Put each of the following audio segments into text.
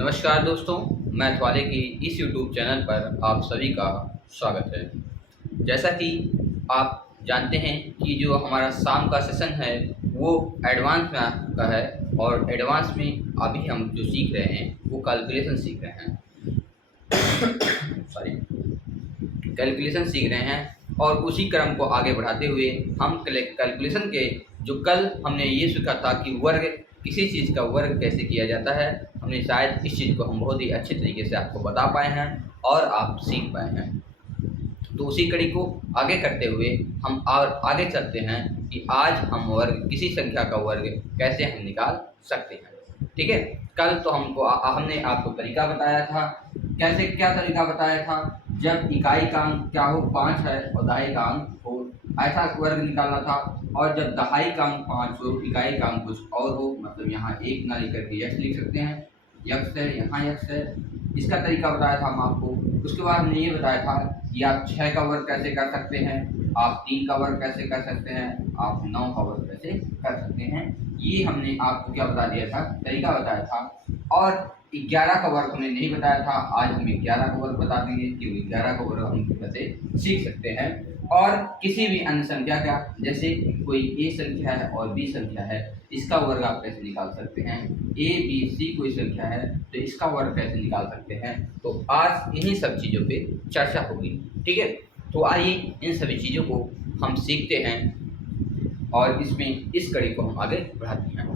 नमस्कार दोस्तों, मैथ वाले की इस यूट्यूब चैनल पर आप सभी का स्वागत है। जैसा कि आप जानते हैं कि जो हमारा शाम का सेशन है वो एडवांस मैथ का है और एडवांस में अभी हम जो सीख रहे हैं वो कैलकुलेशन सीख रहे हैं। सॉरी, कैलकुलेशन सीख रहे हैं और उसी क्रम को आगे बढ़ाते हुए हम कैलकुलेशन के जो कल हमने ये सीखा था कि वर्ग, किसी चीज़ का वर्ग कैसे किया जाता है, हमने शायद इस चीज़ को हम बहुत ही अच्छे तरीके से आपको बता पाए हैं और आप सीख पाए हैं। तो उसी कड़ी को आगे करते हुए हम और आगे चलते हैं कि आज हम वर्ग, किसी संख्या का वर्ग कैसे हम निकाल सकते हैं। ठीक है, कल तो हमने आपको तरीका बताया था। कैसे, क्या तरीका बताया था? जब इकाई का अंक क्या हो 5 है और दहाई का अंक हो, ऐसा वर्ग निकालना था। और जब दहाई का अंक 5 हो, इकाई का अंक कुछ और हो, मतलब यहाँ एक ना लिख करके यक्स लिख सकते हैं, यक्स है, यहाँ यक्स है, इसका तरीका बताया था हम आपको। उसके बाद हमने ये बताया था कि आप 6 का वर्ग कैसे कर सकते हैं, आप 3 का वर्ग कैसे कर सकते हैं, आप 9 का वर्ग कैसे कर सकते हैं। ये हमने आपको क्या बता दिया था, तरीका बताया था। और 11 का वर्ग हमने नहीं बताया था। आज हम 11 का वर्ग बता देंगे कि 11 का वर्ग हम कैसे सीख सकते हैं। और किसी भी अन्य संख्या का, जैसे कोई ए संख्या है और बी संख्या है, इसका वर्ग आप कैसे निकाल सकते हैं। ए बी सी कोई संख्या है तो इसका वर्ग कैसे निकाल सकते हैं। तो आज इन्हीं सब चीज़ों पे चर्चा होगी। ठीक है, तो आइए इन सभी चीज़ों को हम सीखते हैं और इसमें इस कड़ी को हम आगे बढ़ाते हैं।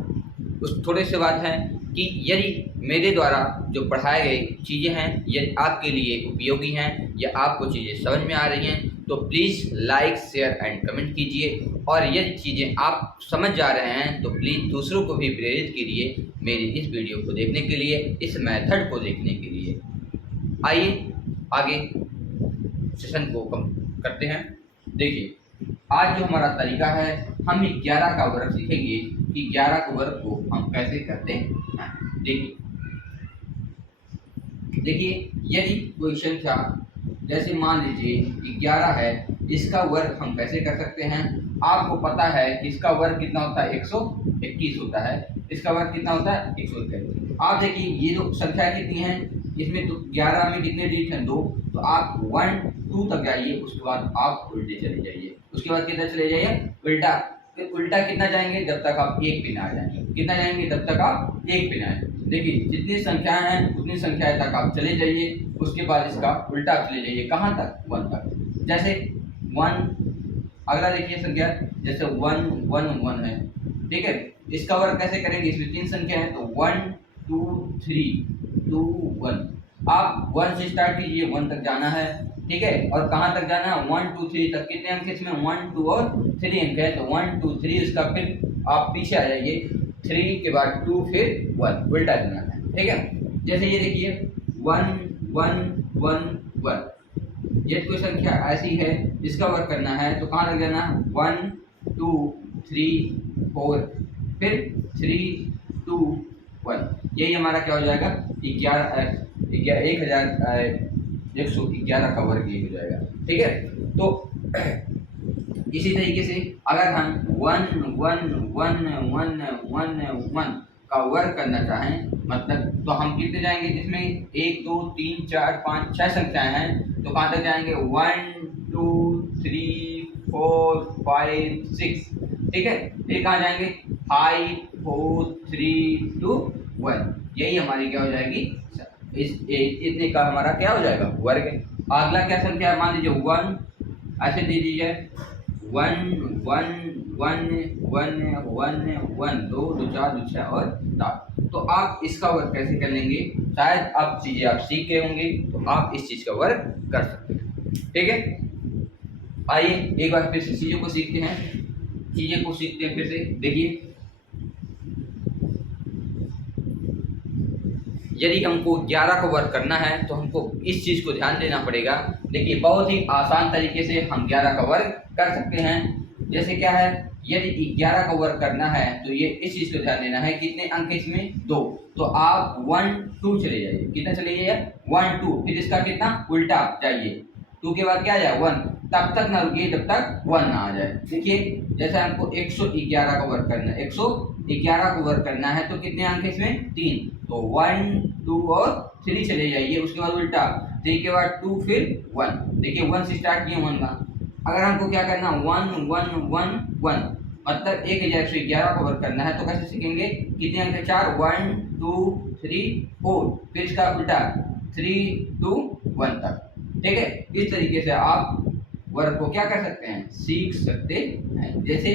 उस थोड़े से बात है कि यदि मेरे द्वारा जो पढ़ाए गए चीज़ें हैं यदि आपके लिए उपयोगी हैं या आपको चीज़ें समझ में आ रही हैं तो please like, share and comment कीजिए। और यदि चीज़ें आप समझ जा रहे हैं तो प्लीज़ दूसरों को भी प्रेरित कीजिए मेरी इस वीडियो को देखने के लिए, इस मेथड को देखने के लिए। आइए आगे सेशन को कम करते हैं। देखिए, आज जो हमारा तरीका है, हम 11 का वर्ग सीखेंगे कि 11 के वर्ग को हम कैसे करते हैं। देखिए, यदि कोई संख्या, जैसे मान लीजिए 11 है, इसका वर्ग हम कैसे कर सकते हैं। आपको पता है कि इसका वर्ग कितना होता है, 121 होता है। इसका वर्ग कितना होता है, 121। आप देखिए ये जो संख्या कितनी है, इसमें तो 11 में कितने डिजिट हैं, 2। तो आप 1 2 तक जाइए, उसके बाद आप उल्टे चले जाइए। उसके बाद कितना चले जाइए, उल्टा। फिर उल्टा कितना जाएंगे, जब तक आप एक पे ना आ जाएंगे। कितना जाएंगे, जब तक आप एक पे ना आए। देखिए, जितनी संख्याएं हैं उतनी संख्याएं तक आप चले जाइए। उसके बाद इसका उल्टा चले जाइए, कहाँ तक, 1 तक। जैसे 1, अगला देखिए संख्या, जैसे 1 1 1 है। ठीक है, इसका वर्ग कैसे करेंगे, इसमें 3 संख्या है तो 1 2 3 2 1। आप 1 से स्टार्ट कीजिए, 1 तक जाना है। ठीक है, और कहाँ तक जाना है, 1 2 3 तक। कितने अंक इसमें, 1 2 और 3 अंक है तो 1 2 3, उसका फिर आप पीछे आ जाइए, 3 के बाद 2 फिर 1, उल्टा चलना है। ठीक है, जैसे ये देखिए 1 1 1 1। ये कोई संख्या ऐसी है जिसका वर्ग करना है तो कहाँ तक जाना है, 1 2 3 4, फिर 3 2 1। यही हमारा क्या हो जाएगा, 1111 का वर्ग ये हो जाएगा। ठीक है, तो इसी तरीके से अगर हम 1 1 1 1 1 1 का वर्ग करना चाहें, मतलब तो हम कितने जाएंगे, इसमें 1 2 3 4 5 6 संख्याएं हैं तो कहाँ तक जाएंगे, 1 2 3 4 5 6। ठीक है, फिर कहाँ जाएंगे, 5 4 3 2 1। यही हमारी क्या हो जाएगी, इतने का हमारा क्या हो जाएगा, वर्ग। अगला क्या संख्या है, मान लीजिए 1, ऐसे दे दीजिए 1 1 1 1 1 1 2 2 4 2 6 और 7। तो आप इसका वर्ग कैसे कर लेंगे, शायद आप चीजें आप सीख गए होंगे तो आप इस चीज का वर्ग कर सकते हैं। ठीक है, आइए एक बार फिर से चीजों को सीखते हैं, फिर से। देखिए, यदि हमको 11 का वर्ग करना है तो हमको इस चीज़ को ध्यान देना पड़ेगा। देखिए, बहुत ही आसान तरीके से हम 11 का वर्ग कर सकते हैं। जैसे क्या है, यदि 11 का वर्ग करना है तो ये इस चीज़ को ध्यान देना है, कितने अंक इसमें, 2। तो आप 1 2 चले जाइए, कितना चले जाइए, 1 2, फिर इसका कितना, उल्टा जाइए, 2 के बाद क्या आ जाए 1, तब तक ना रुकिए जब तक 1 ना आ जाए। देखिए जैसे हमको 111 का वर्क करना है, 111 को वर्क करना है तो कितने अंक है इसमें 3, तो 1 2 और 3 चले जाइए, उसके बाद उल्टा 3 के बाद 2 फिर 1। देखिए 1 से स्टार्ट किए 1 का, अगर हमको क्या करना 1 1 1 1 मतलब 1111 को वर्क करना है तो कैसे सीखेंगे, कितने अंक है 4, 1 2 3 4, फिर इसका उल्टा 3 2 1 तक। ठीक है, इस तरीके से आप वर्क को क्या कर सकते हैं, सीख सकते हैं। जैसे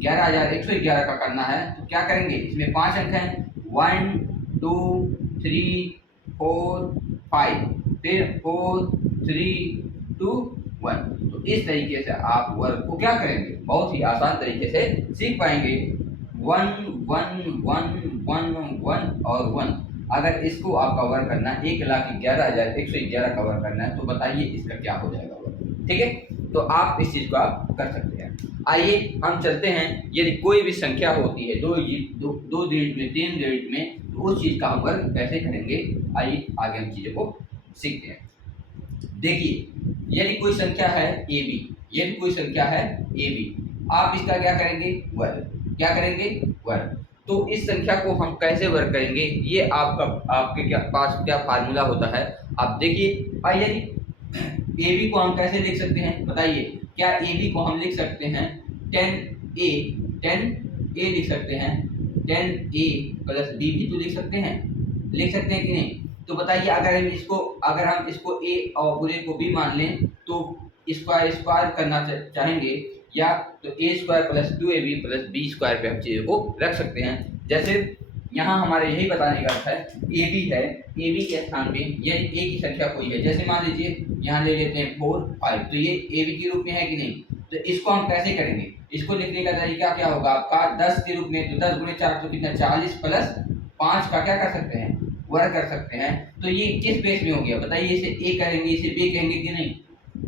11111 का करना है तो क्या करेंगे, इसमें 5 अंक हैं, 1 2 3 4 5, फिर 4 3 2 1। तो इस तरीके से आप वर्क को क्या करेंगे, बहुत ही आसान तरीके से सीख पाएंगे। 1 1 1 1 1 और 1, अगर इसको आपका वर्क करना है 1,11,111 का वर्क करना है तो बताइए इसका क्या हो जाएगा वर्क। ठीक है, तो आप इस चीज को आप कर सकते हैं। आइए हम चलते हैं, यदि कोई भी संख्या होती है 2 डिजिट में 3 डिजिट में तो उस चीज का हम वर्क कैसे करेंगे, आइए आगे हम चीजों को सीखते हैं। देखिए यदि कोई संख्या है AB, यदि कोई संख्या है AB, आप इसका क्या करेंगे वर्ग, क्या करेंगे वर्ग। तो इस संख्या को हम कैसे वर्क करेंगे, ये आपके क्या पास क्या फार्मूला होता है, आप देखिए। यदि AB को हम कैसे लिख सकते हैं बताइए, क्या AB को हम लिख सकते हैं 10A लिख सकते हैं, 10A प्लस B भी तो लिख सकते हैं कि नहीं। तो बताइए अगर हम इसको A और पूरे को B मान लें तो स्क्वायर करना चाहेंगे या तो A² plus 2AB plus B² पे हम चीज़ों को रख सकते हैं। जैसे यहाँ हमारे यही बताने का अर्थ है AB है, AB के स्थान पे यदि A की संख्या कोई है, जैसे मान लीजिए यहाँ ले लेते हैं 4 5, तो ये AB के रूप में है कि नहीं। तो इसको हम कैसे करेंगे, इसको लिखने का तरीका क्या होगा आपका 10 के रूप में, तो 10 गुणे 4 तो कितना 40 प्लस 5 का क्या कर सकते हैं वर्ग कर सकते हैं। तो ये किस बेस में हो गया बताइए, इसे A कहेंगे इसे B कहेंगे कि नहीं,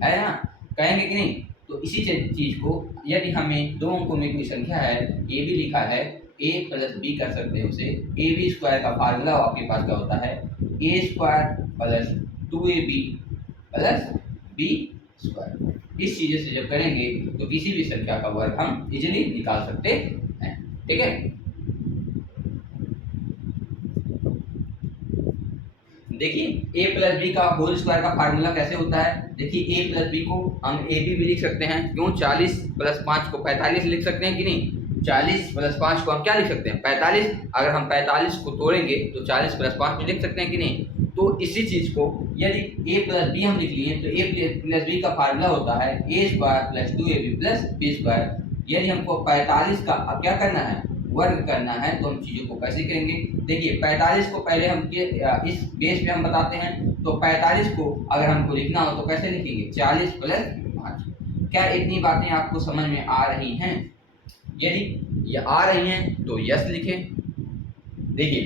है ना, कहेंगे कि नहीं। तो इसी चीज को यदि हमें 2 अंकों में कोई संख्या है AB लिखा है, A प्लस B कर सकते हैं उसे। AB² का फार्मूला आपके पास क्या होता है, A² plus 2AB plus B²। इस चीज़ से जब करेंगे तो किसी भी संख्या का वर्ग हम इजीली निकाल सकते हैं। ठीक है, देखिए A प्लस बी का होल स्क्वायर का फार्मूला कैसे होता है। देखिए A प्लस बी को हम AB भी लिख सकते हैं, क्यों 40 प्लस 5 को 45 लिख सकते हैं कि नहीं। 40 प्लस 5 को हम क्या लिख सकते हैं 45, अगर हम 45 को तोड़ेंगे तो 40 प्लस 5 भी लिख सकते हैं कि नहीं। तो इसी चीज को यदि A प्लस बी हम लिख लिए तो A प्लस बी का फार्मूला होता है A² plus 2AB plus B²। यदि हमको 45 का अब क्या करना है वर्ग करना है तो हम चीजों को कैसे करेंगे। देखिए 45 को पहले हम इस बेस पे हम बताते हैं, तो 45 को अगर हमको लिखना हो तो कैसे लिखेंगे 40 प्लस 5। क्या इतनी बातें आपको समझ में आ रही हैं, यदि ये आ रही हैं तो यस लिखें। देखिए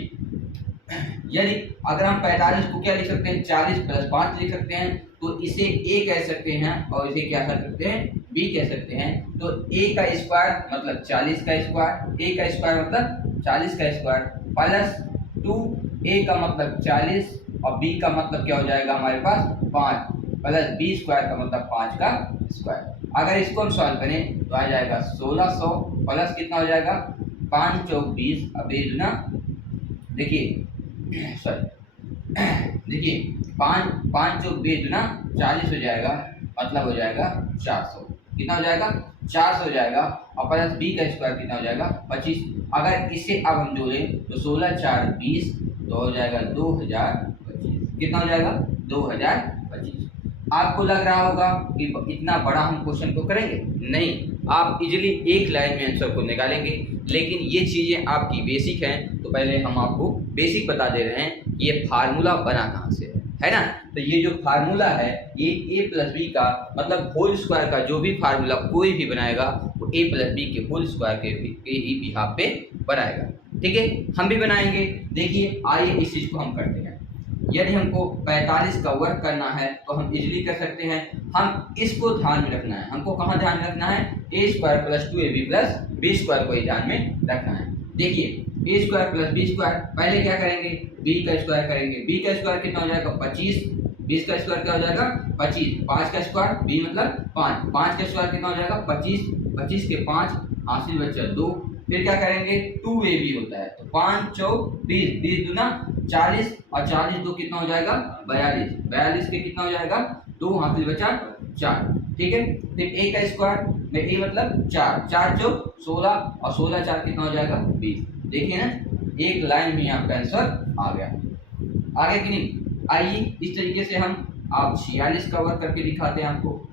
यदि अगर हम 45 को क्या लिख सकते हैं 40 प्लस 5 लिख सकते हैं, तो इसे A कह सकते हैं और इसे क्या कह सकते हैं B कह सकते हैं। तो A का स्क्वायर मतलब 40 का स्क्वायर, A का स्क्वायर मतलब 40 का स्क्वायर प्लस 2A का मतलब 40 और B का मतलब क्या हो जाएगा हमारे पास 5 प्लस B² का मतलब 5 का स्क्वायर। अगर इसको हम सॉल्व करें तो आ जाएगा 1600 प्लस कितना हो जाएगा 5 चौक 20, अब ये ना देखिए देखिए 5 चौक 20 ना 40 हो जाएगा, मतलब हो जाएगा 400। कितना हो जाएगा 400 हो जाएगा, और प्लस B का स्क्वायर कितना हो जाएगा 25। अगर इसे अब हम जोड़ें तो 16 4 20 तो हो जाएगा 2025। कितना हो जाएगा 2025। आपको लग रहा होगा कि इतना बड़ा हम क्वेश्चन को करेंगे, नहीं, आप इजीली एक लाइन में आंसर को निकालेंगे। लेकिन ये चीज़ें आपकी बेसिक हैं, तो पहले हम आपको बेसिक बता दे रहे हैं ये फार्मूला बना कहाँ से है ना। तो ये जो फार्मूला है ये A प्लस बी का मतलब होल स्क्वायर का जो भी फार्मूला कोई भी बनाएगा वो A प्लस बी के होल स्क्वायर के ही बिहाफ पे बनाएगा। ठीक है, हम भी बनाएंगे। देखिए आइए इस चीज़ को हम करते हैं। यदि हमको 45 का वर्क करना है तो हम इजीली कर सकते हैं। हम इसको ध्यान में रखना है, हमको कहाँ ध्यान रखना है A² plus 2AB plus B² को ही ध्यान में रखना है। देखिए A² प्लस B² पहले क्या करेंगे B का स्क्वायर करेंगे, B का स्क्वायर कितना हो जाएगा 25, 20 का स्क्वायर क्या हो जाएगा 25, 5 का स्क्वायर 20 मतलब 5, 5 का स्क्वायर कितना हो जाएगा 25, 25 के 5 हासिल बचा 2। फिर क्या करेंगे 2ab होता है, तो 5 चौक 20, 20 दूना 40 और 40 दो कितना हो जाएगा 42, 42 के कितना हो जाएगा 2 हासिल बचा 4। ठीक है, फिर a का स्क्वायर में a मतलब 4, 4 चौक 16 और 16 4 कितना हो जाएगा 20। देखिए ना, एक लाइन में आपका आंसर आ गया। आगे कि नहीं, आइए इस तरीके से हम आप 46 का वर्क करके दिखाते हैं आपको।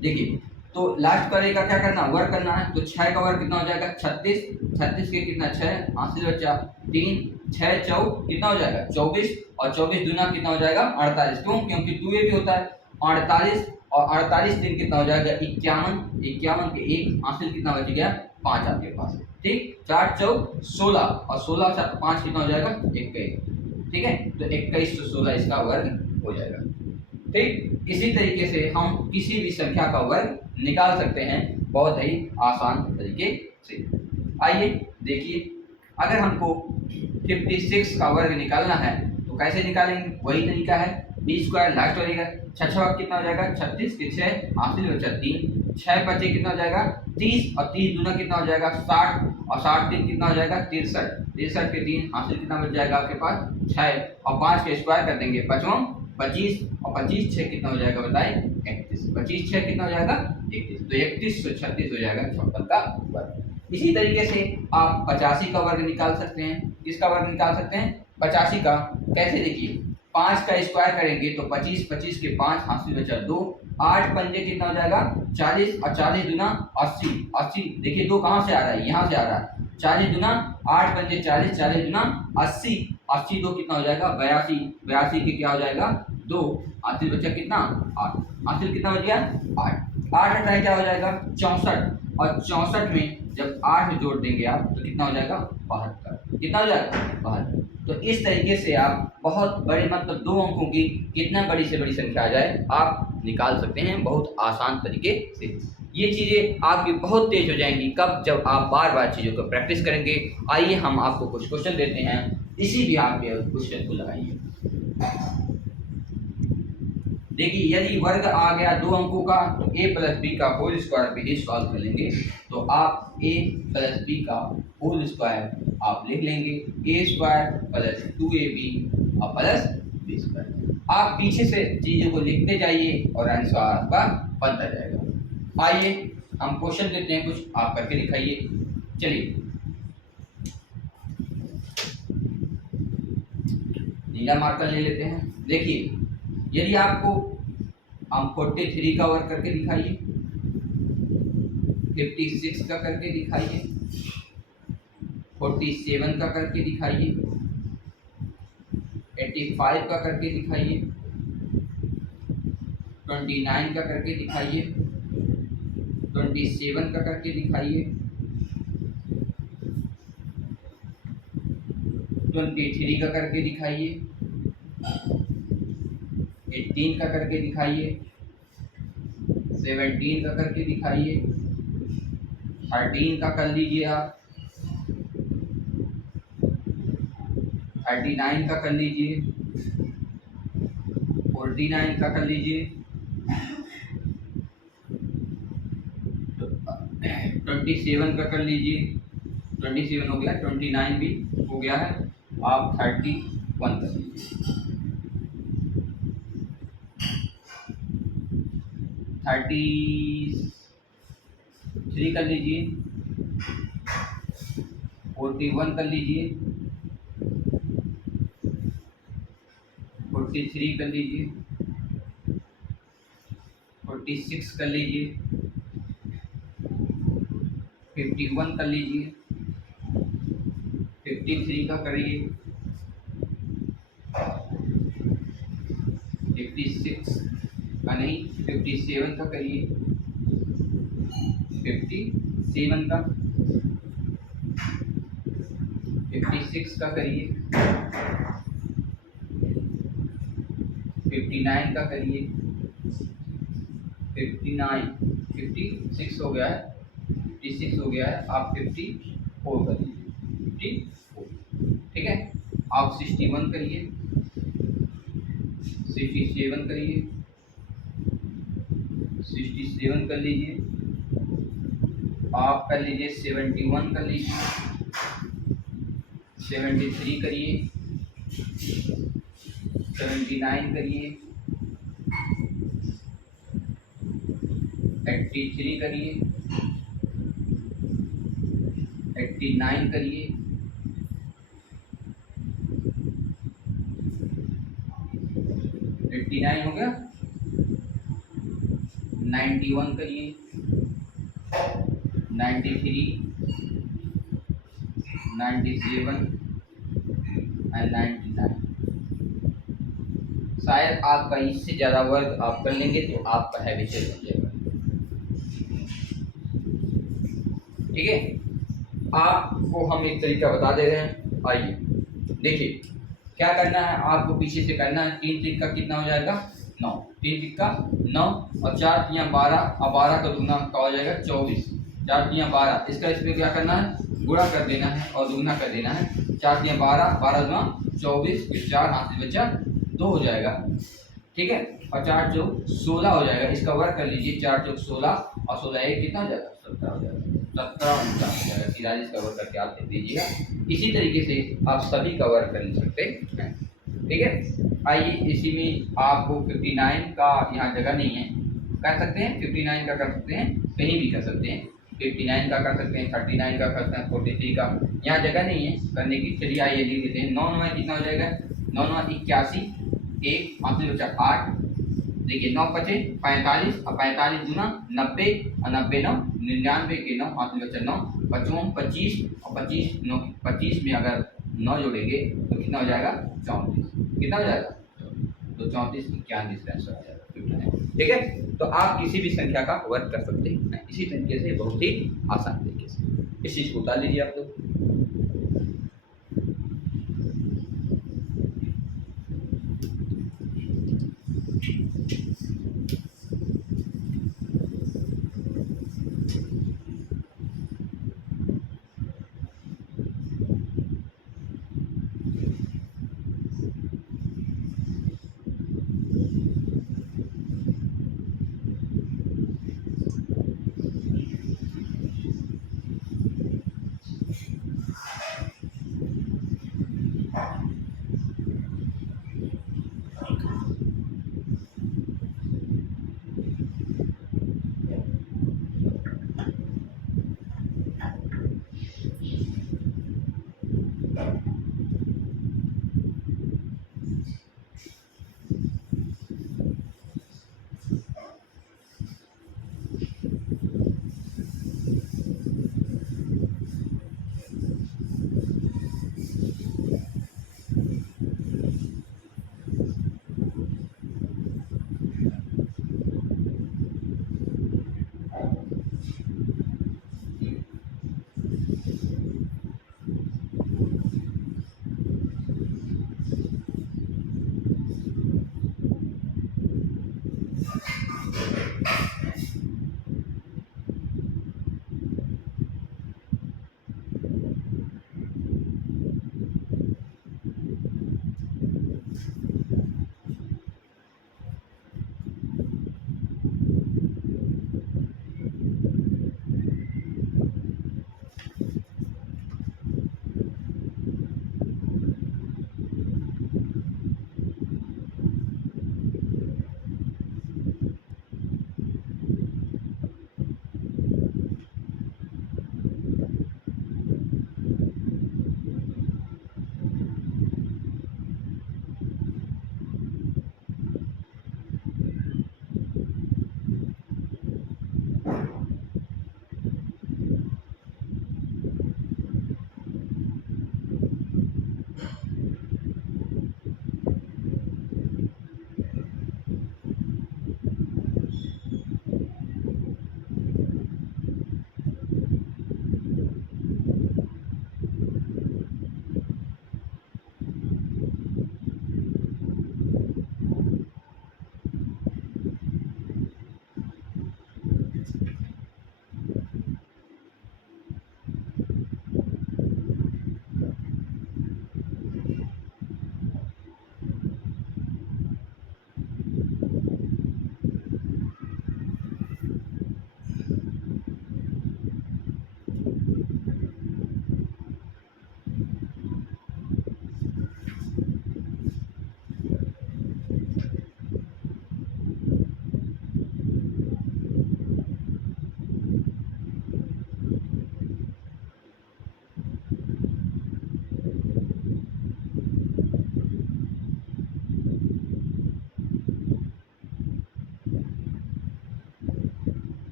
देखिए, तो लास्ट का रेखा क्या करना वर्क करना है, तो 6 का वर्क कितना हो जाएगा 36, 36 के कितना 6 हासिल बचा 3, 6 चौक कितना हो जाएगा 24 और 24 दूना कितना हो जाएगा 48, क्यों क्योंकि 2a भी होता है 48 और 48 दिन कितना हो जाएगा 51, 51 के 1 हासिल कितना बच गया 5 आपके पास। ठीक, 4 चौक 16 और 16 से 5 कितना हो जाएगा 21। ठीक है, तो 21 तो 16 इसका वर्ग हो जाएगा। ठीक, इसी तरीके से हम किसी भी संख्या का वर्ग निकाल सकते हैं बहुत ही आसान तरीके से। आइए देखिए, अगर हमको 56 का वर्ग निकालना है तो कैसे निकालेंगे, वही तरीका है, बी स्क्वायर लास्ट वालेगा 6 कितना हो जाएगा 36 के 6 हासिल बचा 3, 6 बचे कितना हो जाएगा 30 और 30 दूना कितना हो जाएगा 60 और 60 3 कितना हो जाएगा 63, 63 के 3 हासिल कितना बच जाएगा आपके पास 6 और 5 के स्क्वायर कर देंगे 5 25 और 25 6 कितना हो जाएगा बताएं 31, 25 6 कितना हो जाएगा 31, तो 31 से 36 हो जाएगा 56 का वर्ग। इसी तरीके से आप 85 का वर्ग निकाल सकते हैं। किसका वर्ग निकाल सकते हैं 85 का, कैसे देखिए 5 का स्क्वायर करेंगे तो 25, 25 के 5 हासिल बचा 2, 8 पंजे कितना हो जाएगा 40 और 40 दूना 80, 80 देखिए 2 कहाँ से आ रहा है यहाँ से आ रहा है 40 दूना 8 पंजे 40, 40 दूना 80, 80 दो कितना हो जाएगा 82, 82 के क्या हो जाएगा 2 हासिल बचा कितना 8, हासिल कितना बच गया 8, 8 हटाए क्या हो जाएगा 64 और 64 में जब 8 जोड़ देंगे आप तो कितना हो जाएगा 72, कितना हो जाएगा 72। तो इस तरीके से आप बहुत बड़े मतलब 2 अंकों की कितना बड़ी से बड़ी संख्या आ जाए आप निकाल सकते हैं बहुत आसान तरीके से। ये चीज़ें आपकी बहुत तेज हो जाएंगी कब, जब आप बार बार चीज़ों को प्रैक्टिस करेंगे। आइए हम आपको कुछ क्वेश्चन देते हैं, इसी भी आप क्वेश्चन को लगाइए। देखिए, यदि वर्ग आ गया 2 अंकों का तो a प्लस बी का होल स्क्वायर पे ही सॉल्व कर लेंगे, तो आप a प्लस बी का होल स्क्वायर आप लिख लेंगे a स्क्वायर प्लस 2ab और प्लस बी स्क्वायर। आप पीछे से चीज़ों को लिखते जाइए और आंसर आपका बनता जाएगा। आइए हम क्वेश्चन देते हैं, कुछ आप करके दिखाइए। चलिए, नीला मार्कर ले लेते हैं। देखिए, यदि आपको हम 43 का वर्क करके दिखाइए, 56 का करके दिखाइए, 47 का करके दिखाइए, 85 का करके दिखाइए, 29 का करके दिखाइए, 27 का करके दिखाइए, 23 का करके दिखाइए, 18 का करके दिखाइए, 17 का करके दिखाइए, 13 का कर लीजिए आप, 39 का कर लीजिए, 49 का कर लीजिए, 27 का कर लीजिए, 27 हो गया, 29 भी हो गया है, आप 31 कर लीजिए, 33 कर लीजिए, 41 कर लीजिए, 43 कर लीजिए, 46 कर लीजिए, 51 कर लीजिए, 53 का करिए, 56 का नहीं 57 का करिए, 57 का, 56 का करिए, 59 का करिए, 56 हो गया है, 56 हो गया है, आप 54 कर लीजिए, 54, ठीक है। आप 61 करिए, 67 करिए, 67 कर लीजिए, आप कर लीजिए 71 कर लीजिए, 73 करिए, 79 करिए, 83 करिए, 89 करिए, 89 हो गया, 91 करिए, 93, 97 एंड 99। शायद आपका इससे ज़्यादा वर्क आप कर लेंगे तो आपका हैबिचुअल बन जाएगा। ठीक है, आपको हम एक तरीका बता दे रहे हैं। आइए देखिए क्या करना है, आपको पीछे से करना है। 3 3 का कितना हो जाएगा 9, 3 3 का 9 और 4 3 12 और 12 का दुगना का हो जाएगा 24, 4 3 12। इसका इसमें क्या करना है, गुणा कर देना है और दुगना कर देना है। 4 3 12, 12 दुना 24, फिर 4 हाथ से बचा 2 हो जाएगा। ठीक है, और 4 चौक 16 हो जाएगा। इसका वर्क कर लीजिए, 4 चौक 16 और 16 एक कितना हो जाएगा 17 हो जाएगा, 17 49 हो जाएगा। 43 का वर्क करके आप लिख दीजिएगा। इसी तरीके से आप सभी का वर्क कर सकते हैं। ठीक है, आइए इसी में आपको 59 का यहाँ जगह नहीं है, कर सकते हैं 59 का कर सकते हैं, कहीं भी कर सकते हैं। 59 का कर सकते हैं, 39 का कर सकते हैं, 43 का, यहाँ जगह नहीं है करने की। चलिए आइए लिख देते हैं। 9 9 कितना हो जाएगा, 9 9 81, एक हाथ में बचा 8। देखिए 9 पचे 45 और 45 गुना 90 और 90 9 99 के 9 हाथ में बचा 9, 55 25 और 25 9 25 में अगर 9 जोड़ेंगे तो कितना हो जाएगा 34। कितना हो जाएगा, तो 34 91 इसका आंसर आ जाएगा। ठीक है, तो आप किसी भी संख्या का वर्क कर सकते हैं इसी तरीके से, बहुत ही आसान तरीके से। इस चीज़ को उतार लीजिए आप लोग।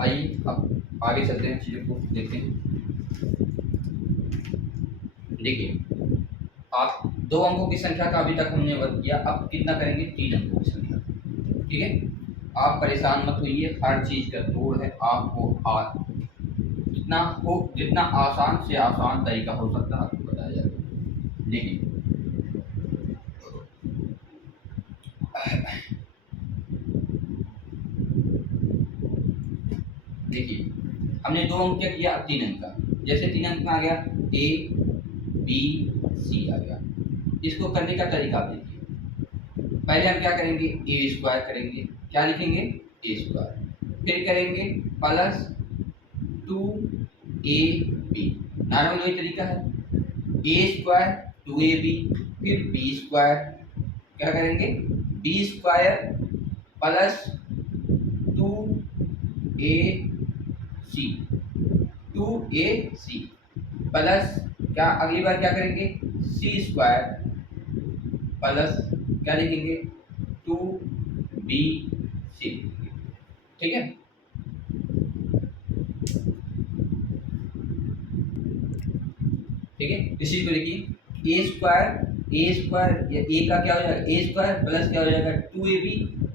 आइए अब आगे चलते हैं, चीज़ों को देखते हैं। देखिए, आप 2 अंकों की संख्या का अभी तक हमने वर्क किया, अब कितना करेंगे? 3 अंकों की संख्या। ठीक है, आप परेशान मत होइए, हर चीज़ का तोड़ है। आपको जितना आसान से आसान तरीका हो सकता है आपको बताया जाएगा। देखिए, हमने 2 अंक क्या किया, अब 3 अंक का। जैसे 3 अंक में आ गया ए बी सी आ गया। इसको करने का तरीका आप देखिए। पहले हम क्या करेंगे? ए स्क्वायर करेंगे। क्या लिखेंगे? ए स्क्वायर। फिर करेंगे प्लस 2ab। नॉर्मल वही तरीका है, ए स्क्वायर 2ab। फिर बी स्क्वायर, क्या करेंगे? B square plus 2ac plus क्या अगली बार क्या करेंगे? सी स्क्वायर प्लस क्या लिखेंगे? 2bc। ठीक है, ठीक है, इसी को लिखिए। ए स्क्वायर या ए का क्या हो जाएगा? ए स्क्वायर प्लस क्या हो जाएगा? 2ab।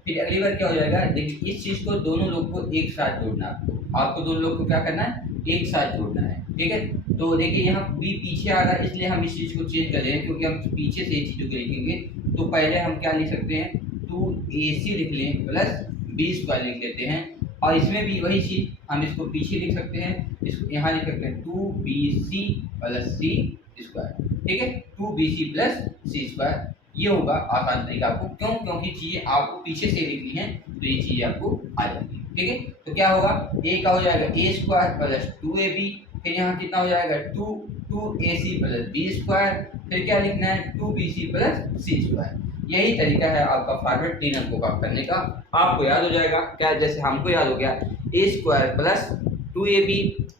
फिर अगली बार क्या हो जाएगा? देखिए, इस चीज को दोनों लोग को एक साथ जोड़ना है। आपको दोनों लोग को क्या करना है? एक साथ जोड़ना है। ठीक है, तो देखिए यहाँ बी पीछे आ रहा है, इसलिए हम इस चीज को चेंज कर लें, क्योंकि हम पीछे से ये चीजों को लिखेंगे। तो पहले हम क्या लिख सकते हैं? 2ac लिख लें प्लस बी स्क्वायर लिख लेते हैं। और इसमें भी वही चीज, हम इसको पीछे लिख सकते हैं, इसको यहाँ लिख सकते हैं 2bc प्लस सी स्क्वायर। ठीक है, 2bc प्लस सी स्क्वायर। ये होगा आसान तरीका आपको। क्यों? क्योंकि चीजें आपको पीछे से लिखनी है, तो ये चीजें आपको आ जाएगी। ठीक है, तो क्या होगा? ए का हो जाएगा ए स्क्वायर प्लस 2ab। फिर यहाँ कितना हो जाएगा? 2ac plus B square. फिर क्या लिखना है? 2bc प्लस सी स्क्वायर। यही तरीका है आपका फॉर्मेट 3 अंकों का करने का। आपको याद हो जाएगा क्या? जैसे हमको याद हो गया, ए स्क्वायर प्लस 2ab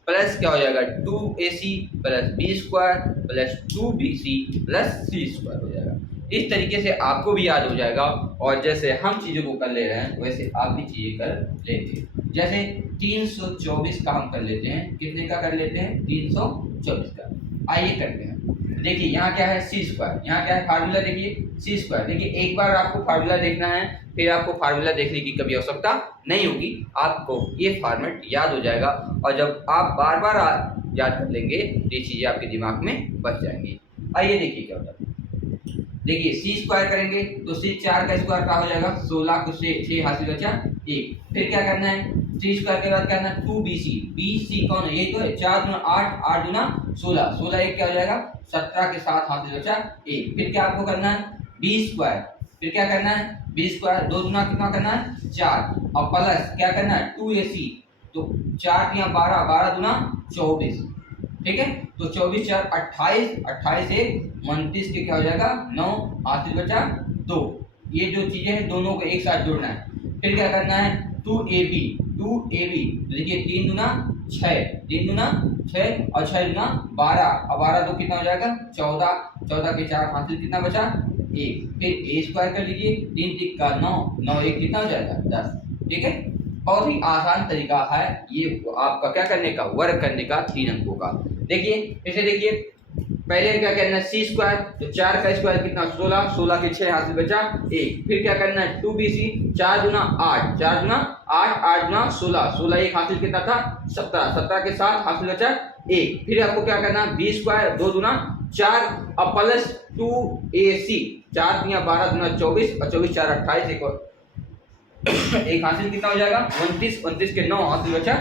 प्लस क्या हो जाएगा? 2ac plus B square plus 2bc प्लस सी स्क्वायर हो जाएगा। इस तरीके से आपको भी याद हो जाएगा, और जैसे हम चीज़ों को कर ले रहे हैं वैसे आप भी चीज़ें कर लेंगे। जैसे 324 का हम कर लेते हैं। कितने का कर लेते हैं? 324 का। आइए करते हैं। देखिए यहाँ क्या है? सी स्क्वायर। यहाँ क्या है? फार्मूला देखिए, सी स्क्वायर। देखिए, एक बार आपको फार्मूला देखना है, फिर आपको फार्मूला देखने की कभी आवश्यकता नहीं होगी। आपको ये फॉर्मेट याद हो जाएगा, और जब आप बार बार याद कर लेंगे तो ये चीज़ें आपके दिमाग में बच जाएंगी। आइए देखिए क्या होता है। देखिए, सी स्क्वायर करेंगे तो सी 4 का स्क्वायर का हो जाएगा 16 को 6 हासिल बचा 1। फिर क्या करना है? सी स्क्वायर के बाद क्या करना है? 2bc। bc कौन है? यही तो है। 4 दूना 8, 8 दूना 16, 16 एक क्या हो जाएगा? 17 के साथ हासिल बचा 1। फिर क्या आपको करना है? B square. फिर क्या करना है? बी स्क्वायर 2 दूना कितना करना है? 4, और प्लस क्या करना है? 2ac। तो 4 या 12, 12 दूना 24। ठीक है, तो 24 4 28, 28 1 29 के क्या हो जाएगा? 9 हासिल बचा 2। ये जो चीजें हैं दोनों को एक साथ जोड़ना है। फिर क्या करना है? 2ab। देखिए 3 दूना 6, 3 दूना 6 और 6 दूना 12, और 12 2 कितना हो जाएगा? 14, 14 के 4 हासिल कितना बचा? 1। फिर ए स्क्वायर कर लीजिए, 3 3 का 9, 9 1 कितना हो जाएगा? 10। ठीक है, बहुत ही आसान तरीका है ये आपका क्या करने का? वर्क करने का 3 अंकों का। देखिए इसे देखिए, पहले क्या करना है? सी स्क्वायर, तो 4 का स्क्वायर कितना? 16, 16 के 6 हासिल बचा 1। फिर क्या करना है? 2bc, 4 दूना 8, 4 दूना 8, 8 दूना 16, 16 एक हासिल कितना था? 17, 17 के साथ हासिल बचा 1। फिर आपको क्या करना है? बी स्क्वायर 2 दूना 4 और प्लस 2ac, 4 दूना 12 दूना 24 और 24 4 28 एक हासिल कितना हो जाएगा? 29, 29 के 9 हासिल बचा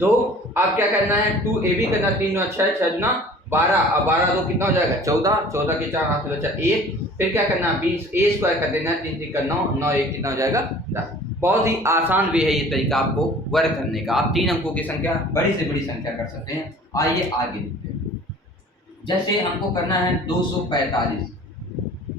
2। अब क्या करना है? 2ab करना, 3 दूना 6, 6 दूना 12 और 12 2 कितना हो जाएगा? 14, 14 के 4 हासिल बचा 1। फिर क्या करना है? 20 ए स्क्वायर कर देना है, 3 3 का 9, 9 1 कितना हो जाएगा? 10। बहुत ही आसान भी है ये तरीका आपको वर्क करने का। आप 3 अंकों की संख्या, बड़ी से बड़ी संख्या कर सकते हैं। आइए आगे देखते हैं। जैसे हमको करना है 245,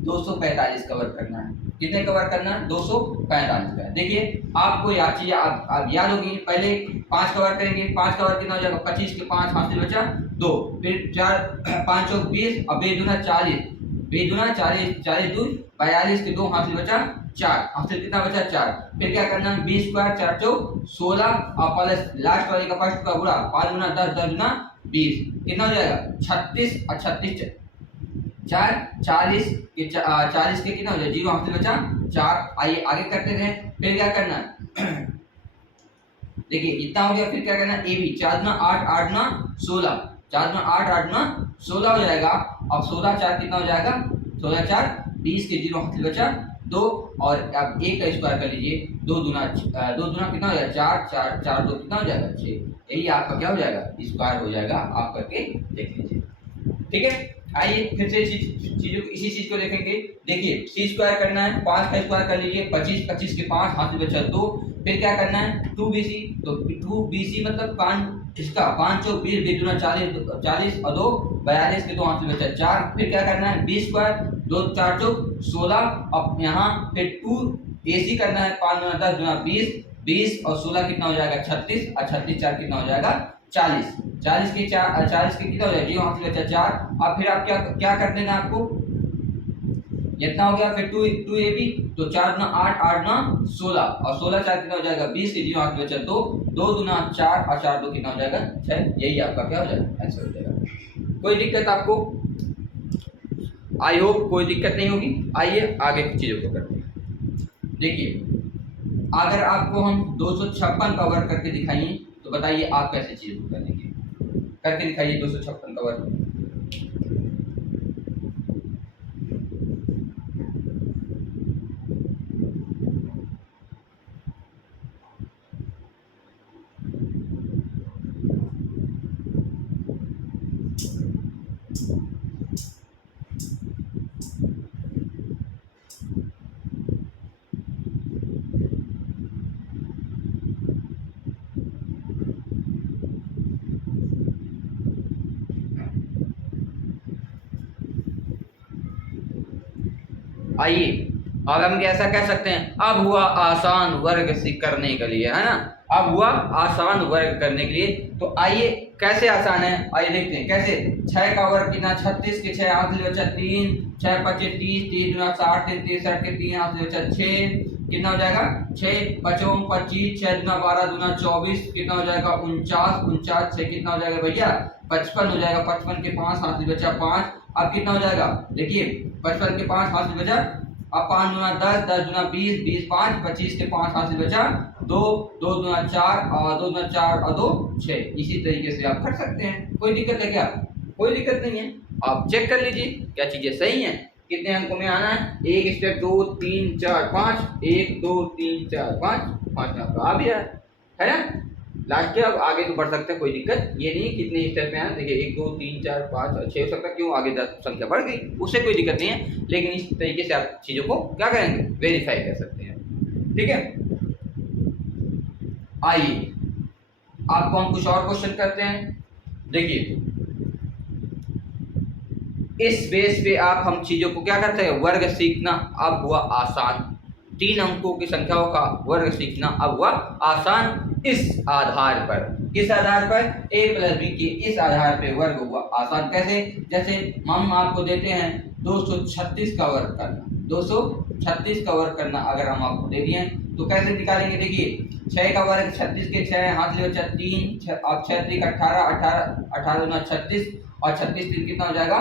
245 कवर करना है। कितने कवर करना है? 245 का। देखिए आपको याद चीज आप याद होगी। पहले 5 कवर करेंगे, 5 कवर कितना हो जाएगा? 25 के 5 हासिल बचा 2। फिर 4 5 और 20 और 2 दूना 40, 20 दूना 40, 40 दून 42 के 2 हासिल बचा 4, हासिल कितना बचा 4। फिर क्या करना है 20 स्क्वायर 4 चौक 16 और प्लस लास्ट वाले का फर्स्ट का गुणा 5 गुना 10, 10 गुना 20 कितना हो जाएगा 36 और 36 4 40 के 40 के कितना हो जाएगा 0 हासिल बचा 4। आइए आगे करते रहे। फिर क्या करना है देखिए इतना हो गया। फिर क्या करना है ए बी 4 गुना 8, 8 गुना 16, 4 गुना 8, 8 गुना 16 हो जाएगा। अब 16 4 कितना हो जाएगा 16 4 20 के 0 हासिल बचा 2 और अब एक का स्क्वायर कर लीजिए 2 दूना कितना हो जाएगा 4, 4 4 2 कितना हो जाएगा 6। यही आपका क्या हो जाएगा स्क्वायर हो जाएगा। आप करके देख लीजिए। ठीक है आइए फिर से चीजों को इसी चीज को देखेंगे। देखिए सी स्क्वायर करना है 5 का स्क्वायर कर लीजिए 25, 25 के 5 हासिल बचा 2। फिर क्या करना है 2bc तो 2bc मतलब 5 इसका 5 चौक 20, 20 दूना 40, 40 और 2 42 के 2 हासिल बचा 4। फिर क्या करना है 20 स्क्वायर 2 4 चौक 16। अब यहाँ फिर 2ac करना है 5 दूना 10 दूना 20, 20 और 16 कितना हो जाएगा 36 और 36 4 कितना हो जाएगा 40, 40 के 4 40 के कितना हो जाएगा 0 हासिल बचा 4। अब फिर आप क्या कर देना आपको इतना हो गया। फिर 2ab तो 4 गुना 8, 8 गुना 16 और 16 4 कितना हो जाएगा 20 के 0 हासिल बचा 2, 2 गुना 4 और 4 2 कितना हो जाएगा 6। यही आपका क्या हो जाएगा आंसर हो जाएगा। कोई दिक्कत आपको? आई होप कोई दिक्कत नहीं होगी। आइए आगे की चीजों को करते हैं। देखिए अगर आपको हम 256 का वर्ग करके दिखाइए तो बताइए आप कैसे चीजों को करेंगे। करके दिखाइए 256 का वर्ग। आइए अब हम कैसा कह सकते हैं अब हुआ आसान वर्ग करने के लिए है ना। अब हुआ आसान वर्ग करने के लिए तो आइए कैसे आसान है आइए देखते हैं कैसे। 6 का वर्ग कितना 36 के 6 हासिल बचा 3, 6 25 30, 3 गुना 60, 63 के 3 हासिल बचा 6 कितना हो जाएगा 6 बचों 25, 6 गुना 12 गुना 24 कितना हो जाएगा 49, 49 6 कितना हो जाएगा भैया 55 हो जाएगा। 55 के 5 हासिल बचा 5। अब कितना हो जाएगा देखिए 55 के 5 हासिल बचा अब 5 गुना 10, 10 गुना 20, 20 5 25 के 5 हासिल बचा 2, 2 गुना 4 और 2 गुना 4 और 2 6। इसी तरीके से आप कर सकते हैं। कोई दिक्कत है क्या? कोई दिक्कत नहीं है। आप चेक कर लीजिए क्या चीजें सही हैं। कितने अंकों में आना है एक स्टेप 2 3 4 5 1 2 3 4 5 5 में आपका आ भी है ना। लास्ट के अब आगे तो बढ़ सकते हैं कोई दिक्कत ये नहीं। कितने स्टेप में है देखिए 1 2 3 4 5 और 6 हो सकता है क्यों आगे 10 संख्या बढ़ गई उससे कोई दिक्कत नहीं है। लेकिन इस तरीके से आप चीजों को क्या करेंगे वेरीफाई कर सकते हैं। ठीक है आइए आपको हम कुछ और क्वेश्चन करते हैं। देखिए इस बेस पे आप हम चीजों को क्या करते हैं वर्ग सीखना अब हुआ आसान। 3 अंकों की संख्याओं का वर्ग सीखना अब हुआ आसान। इस आधार पर किस आधार पर a प्लस बी के इस आधार पे वर्ग हुआ आसान। कैसे जैसे हम आपको देते हैं 236 का वर्ग करना 236 का वर्ग करना अगर हम आपको दे दिए तो कैसे निकालेंगे। देखिए 6 का वर्ग 36 के 6 हासिल बचा 3 अब 6 3 18 18 18 गुना 36 और 36 3 कितना हो जाएगा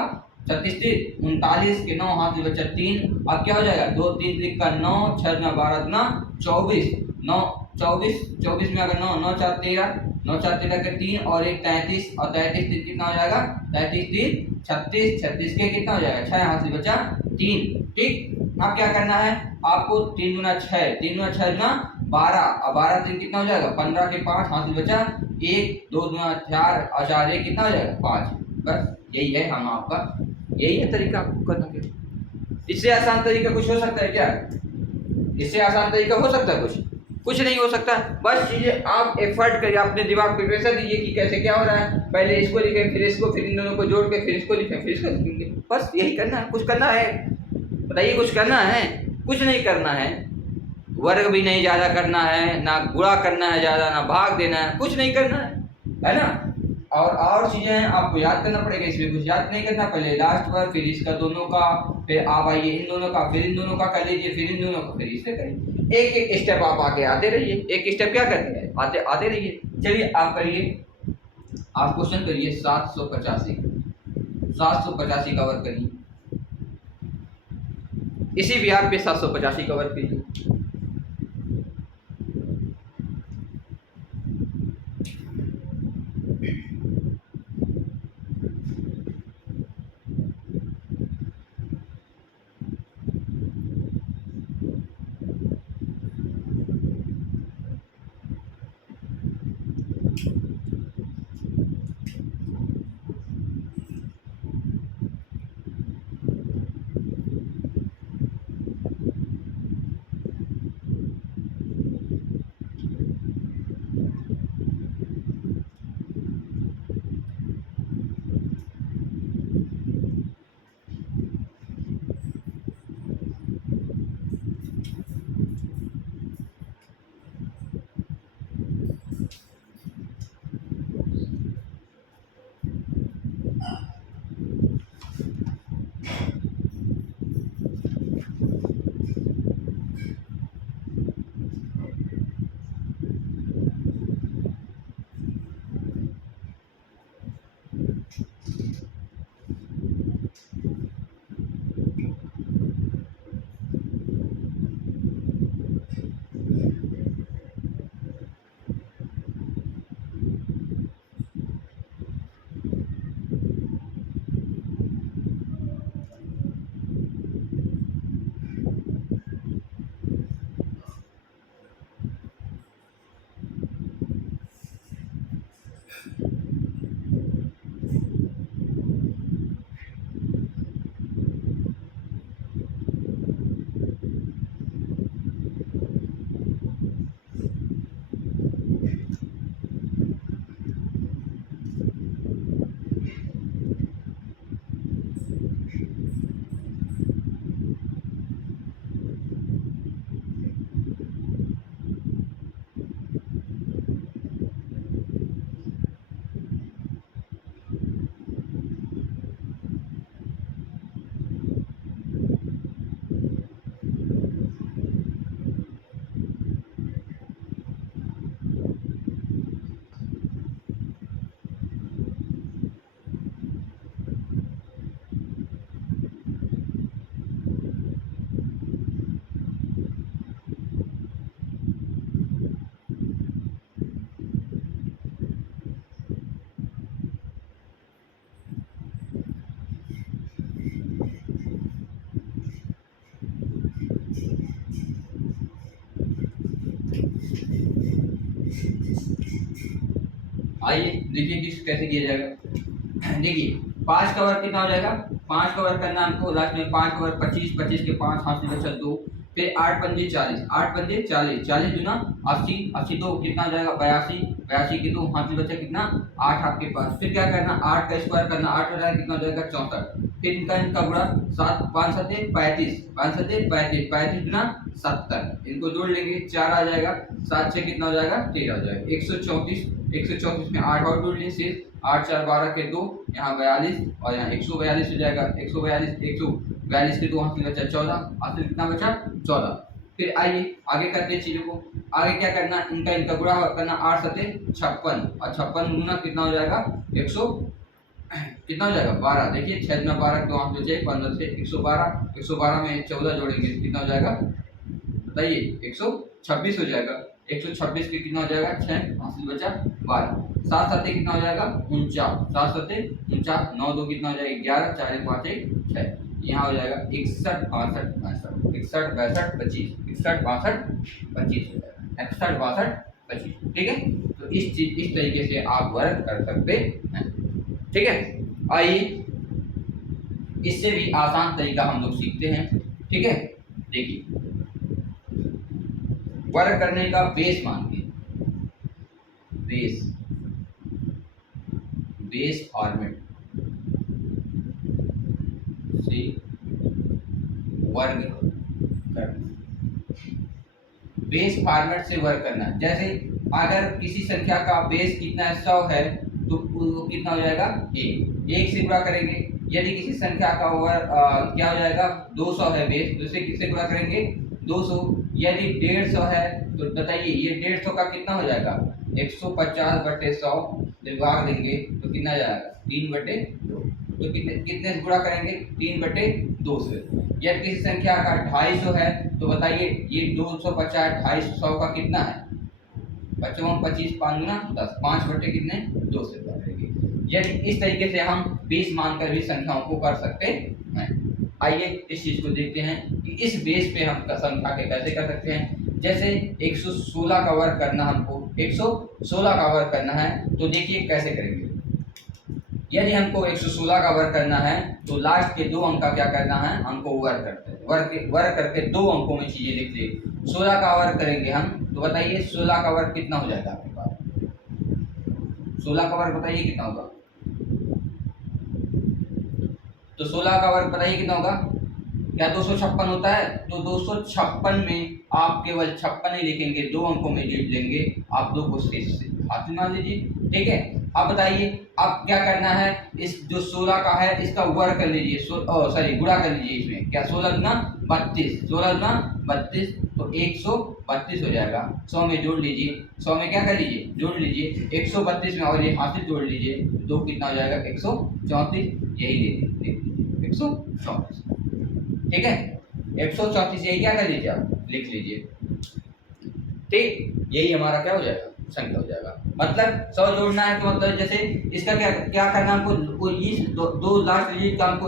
36 3 39 के 9 हासिल बचा 3। अब क्या हो जाएगा 2 3 3 का 9 6 गुना 12 गुना 24 9 24 24 में अगर 9 9 4 13 9 4 13 के 3 और एक 33 और 33 3 कितना हो जाएगा 33 3 36 36 के कितना हो जाएगा 6 हासिल बचा 3। ठीक अब क्या करना है आपको 3 गुना 6 3 गुना 6 गुना 12 और 12 3 कितना हो जाएगा 15 के 5 हासिल बचा 1 2 गुना 4 और 4 1 कितना हो जाएगा 5। बस यही है हम आपका यही है तरीका आपको करने का। इससे आसान तरीका कुछ हो सकता है क्या? इससे आसान तरीका हो सकता है कुछ नहीं हो सकता। बस चीजें आप एफर्ट करिए अपने दिमाग पे प्रेशर दीजिए कि कैसे क्या हो रहा है। पहले इसको लिखें फिर इसको फिर इन दोनों को जोड़ के फिर इसको लिखें फिर इसको लिखेंगे। बस यही करना है। कुछ करना है बताइए कुछ करना है? कुछ नहीं करना है। वर्ग भी नहीं ज्यादा करना है ना गुणा करना है ज्यादा ना भाग देना है कुछ नहीं करना है ना। और चीजें हैं आपको याद करना पड़ेगा, इसमें कुछ याद नहीं करना, पहले लास्ट पर फिर इसका दोनों का, फिर आप आइए इन दोनों का, फिर इन दोनों का कर लीजिए, फिर इन दोनों का, फिर इससे करिए। एक एक स्टेप आप आगे आते रहिए, एक स्टेप क्या करते हैं आते आते रहिए। चलिए आप करिए, आप क्वेश्चन करिए 785 785 का वर्क करिए, इसी बिहार पे 785 का वर्क कीजिए। आइए देखिए किस कैसे किया जाएगा। देखिए 5 का वर्ग कितना हो जाएगा, 5 का वर्ग करना हमको लास्ट में 5 का वर्ग 25, 25 के 5 हाथ से बचा 2, फिर 8 पंजे 40, 8 पंजे 40, 40 दुना 80, 80 दो कितना हो जाएगा 82, 82 के 2 हाथ से बचा कितना 8 आपके पास। फिर क्या करना 8 का स्क्वायर करना, 8 हो जाएगा कितना हो जाएगा 64, फिर इनका गुणा 7 5 7 35, 5 7 35, 35 दुना 70, इनको जोड़ लेंगे 4 आ जाएगा, 7 6 कितना हो जाएगा 13 हो जाएगा, 134, 134 में 8 और जोड़ लिए, सिर्फ 8 4 12 के 2, यहाँ 42 और यहाँ 142 हो जाएगा, 142 के 2 हाथ में बचा 14, हाथ में कितना बचा 14। फिर आइए आगे करते हैं चीजों को, आगे क्या करना इनका गुणा करना, 8 7 56 और 56 गुना कितना हो जाएगा 100 कितना हो जाएगा 12। देखिए 6 गुना 12 के 2 हाथ बचे 15 से 112, 112 में 14 जोड़ेंगे कितना हो जाएगा बताइए 126 हो जाएगा, 126 के कितना हो जाएगा 6 हासिल बचा 12, 7 7 कितना हो जाएगा 49, 7 7 49, 9 2 कितना हो जाएगा 11, 4 1 5 1 6, यहाँ हो जाएगा 61 62 65, 61 62 25, 61 62 25 हो जाएगा, 61 62 25। ठीक है, तो इस तरीके से आप वर्क कर सकते हैं। ठीक है, आइए इससे भी आसान तरीका हम लोग सीखते हैं। ठीक है, देखिए वर्क करने का बेस मान के, बेस फॉर्मेट से वर्क करना, बेस फॉर्मेट से वर्क करना। जैसे अगर किसी संख्या का बेस कितना 100 है तो वो कितना हो जाएगा, एक से गुणा करेंगे। यदि किसी संख्या का वर्ग क्या हो जाएगा, 200 है बेस, तो इसे किससे गुणा करेंगे, 200। यदि 150 है तो बताइए ये 150 का कितना हो जाएगा, 150/100 जब भाग देंगे तो कितना आ जाएगा, 3/2। तो कितने से गुणा करेंगे, 3/2 से। यदि किसी संख्या का 250 है तो बताइए ये 250 250 का कितना है, 55 25 5 गुना 10, 5 बटे कितने, 2 से गुणा करेंगे। यदि इस तरीके से हम 20 मानकर भी संख्याओं को कर सकते हैं। आइए इस चीज को देखते हैं कि इस बेस पे हम संख्या के कैसे कर सकते हैं। जैसे 116 का वर्ग करना, हमको 116 का वर्ग करना है, तो देखिए कैसे करेंगे। यदि हमको 116 का वर्ग करना है तो लास्ट के 2 अंक का क्या करना है, हमको वर्ग करते हैं, वर्ग करके 2 अंकों में चीजें लिखते हैं। 16 का वर्ग करेंगे हम, तो बताइए 16 का वर्ग कितना हो जाएगा आपके पास, 16 का वर्ग बताइए कितना होगा, तो 16 का वर्ग बताइए कितना होगा, क्या 256 होता है, तो 256 में आप केवल 56 ही लिखेंगे, 2 अंकों में जोड़ लेंगे, आप 2 को शेष से हाथ में मान लीजिए। ठीक है, अब बताइए अब क्या करना है, इस जो 16 का है इसका वर्ग कर लीजिए, सॉरी गुणा कर लीजिए इसमें, क्या 16 गुना 32, 16 गुना 32 तो 132 हो जाएगा। 100 में जोड़ लीजिए, 100 में क्या कर लीजिए, जोड़ लीजिए, 132 में और ये हासिल जोड़ लीजिए, तो कितना हो जाएगा, 134, यही ले लीजिए 134। ठीक है, 134 यही क्या कर लीजिए, आप लिख लीजिए। ठीक, यही हमारा क्या हो जाएगा, संख्या हो जाएगा। मतलब 100 जोड़ना है तो मतलब जैसे इसका क्या क्या करना है, हमको इस दो लास्ट डिजिट का हमको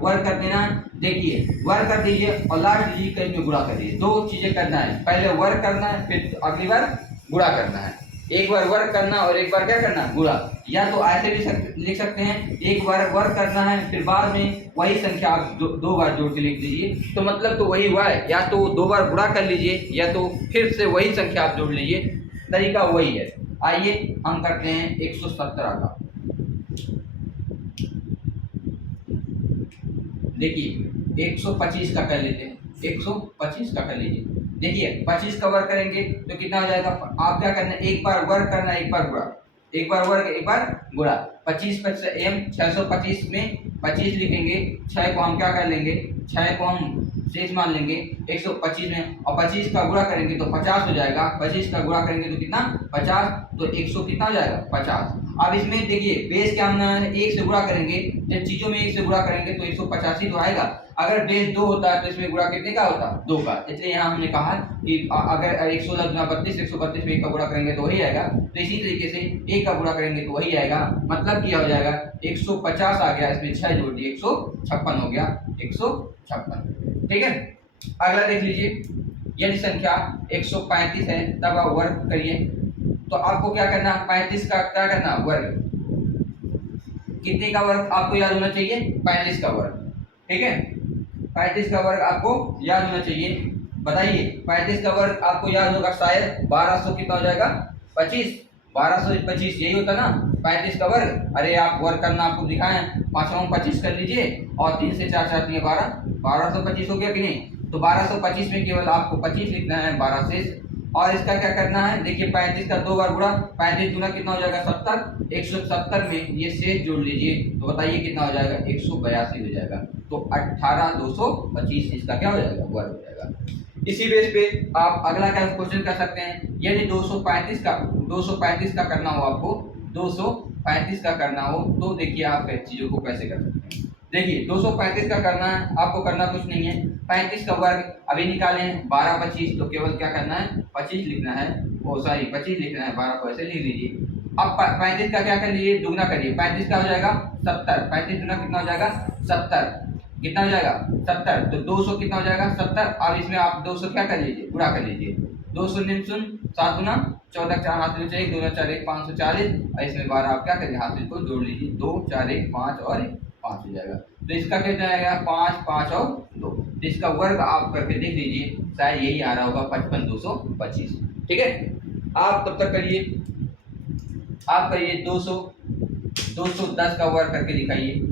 वर्ग कर देना है। देखिए वर्ग कर दीजिए और लास्ट डिजिट का इसमें गुणा कर दीजिए, 2 चीजें करना है, पहले वर्ग करना है फिर अगली बार गुणा करना है। एक बार वर्ग करना और एक बार क्या करना, गुणा। या तो ऐसे भी लिख सकते हैं, एक बार वर्ग करना है फिर बाद में वही संख्या आप दो बार जोड़ के लिख दीजिए, तो मतलब तो वही हुआ है, या तो 2 बार गुणा कर लीजिए या तो फिर से वही संख्या आप जोड़ लीजिए, तरीका वही है। आइए हम करते हैं 117 का। देखिए 125 का कर लेते हैं, 125 का कर लीजिए। देखिए 25 का वर्ग करेंगे तो कितना हो जाएगा, आप क्या करना है, एक बार वर्ग करना एक बार गुणा, एक बार वर्ग एक बार गुणा। 25 एम 625 में 25 लिखेंगे, 6 को हम क्या कर लेंगे, 6 को हम शेष मान लेंगे 125 में, और 25 का गुणा करेंगे तो 50 हो जाएगा। 25 का गुणा करेंगे तो कितना, 50, तो 100 कितना हो जाएगा, 50। अब इसमें देखिए बेस क्या हम 1 से गुणा करेंगे, जब चीजों में 1 से गुणा करेंगे तो 185 तो आएगा। अगर बेस 2 होता है तो इसमें गुणा कितने का होता, 2 का। इसलिए यहाँ हमने कहा कि अगर 116 गुना 32, 132 में 1 का गुणा करेंगे तो वही आएगा, तो इसी तरीके से 1 का गुणा करेंगे तो वही आएगा। मतलब क्या हो जाएगा, 150 आ गया, इसमें 6 जोड़ दिए 156 हो गया, 156। ठीक है, अगला देख लीजिए, यदि संख्या 135 है तब आप वर्ग करिए, तो आपको क्या करना, 35 का क्या करना, वर्ग। कितने का वर्ग आपको याद होना चाहिए, 35 का वर्ग। ठीक है, 35 का वर्ग आपको याद होना चाहिए। बताइए 35 का वर्ग आपको याद होगा शायद, 1200 कितना हो जाएगा, 25, 1225 यही होता ना 35 का वर्ग। अरे आप वर्ग करना आपको दिखाएं, 5 में 25 कर लीजिए और 3 से 4 4 12, 1225 हो गया कि नहीं। तो 1225 में केवल आपको 25 लिखना है, 12 शेष। और इसका क्या करना है, देखिए 35 का 2 बार गुणा, 35 गुना कितना हो जाएगा, 70, 170 में ये शेष जोड़ लीजिए तो बताइए कितना हो जाएगा, 182 हो जाएगा। तो 18225 इसका क्या हो जाएगा, वर्ग हो जाएगा। इसी बेस पे आप अगला क्या क्वेश्चन कर सकते हैं, यदि 235 का करना हो आपको, 235 का करना हो तो देखिए आप चीजों को कैसे कर सकते हैं। देखिए 235 का करना है, आपको करना कुछ नहीं है, 35 का वर्ग अभी निकाले हैं 12 25, तो केवल क्या करना है, 25 लिखना है, ओ सॉरी 25 लिखना है, 12 को ऐसे लिख लीजिए। अब 35 का क्या कर लीजिए, दुगना करिए, 35 का हो जाएगा 70, 35 गुना कितना हो जाएगा, 70, कितना हो जाएगा 70, तो 200 कितना हो जाएगा 70। अब इसमें आप 200 क्या कर लीजिए, गुणा कर लीजिए, 200 निम्न 7 गुना 14, 4 हाथ में चाहिए, 2 4 1 540, और इसमें 12 आप क्या करिए, हाथ को जोड़ लीजिए, 2 4 1 5 और 5 हो जाएगा। तो इसका कितना आएगा, 5 5 और 2। तो इसका वर्ग आप करके देख लीजिए, शायद यही आ रहा होगा 55 225। ठीक है, आप तब तक करिए, आप करिए 210 का वर्ग करके दिखाइए।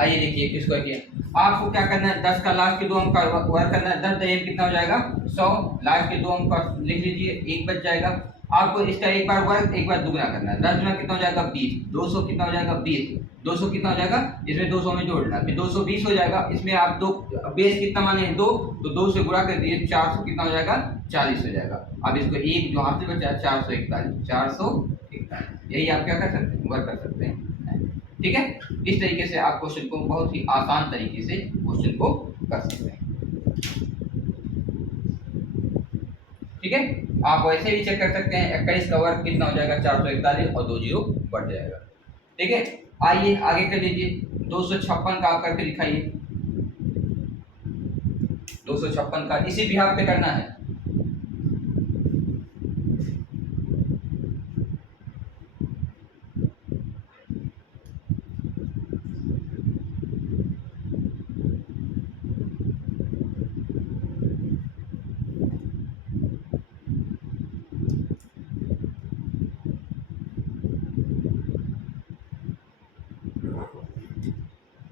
आइए देखिए किसको किया। आपको क्या करना है, 10 का लास्ट के 2 अंक का वर्ग करना है। 10 10 कितना हो जाएगा 100, लास्ट के 2 अंक का लिख लीजिए, 1 बच जाएगा। आपको इसका एक बार वर्ग एक बार दुगना करना है। 10 गुना कितना हो जाएगा 20, 200 कितना हो जाएगा 20, 200 कितना हो जाएगा, इसमें 200 में जोड़ना, फिर 220 हो जाएगा। इसमें आप दो बेस कितना माने 2, तो 2 से गुणा कर दिए, 400 कितना हो जाएगा 40 हो जाएगा। अब इसको एक जो हाथ से बचा है 441, 441, यही आप क्या कर सकते हैं, वर्ग कर सकते हैं। ठीक है, इस तरीके से आप क्वेश्चन को बहुत ही आसान तरीके से क्वेश्चन को कर सकते हैं। ठीक है, आप वैसे भी चेक कर सकते हैं 21 का वर्ग कितना हो जाएगा 441 और 2 जीरो बढ़ जाएगा। ठीक है, आइए आगे कर लीजिए। 256 का आप करके दिखाइए। 256 का इसी बिहाफ पे करना है।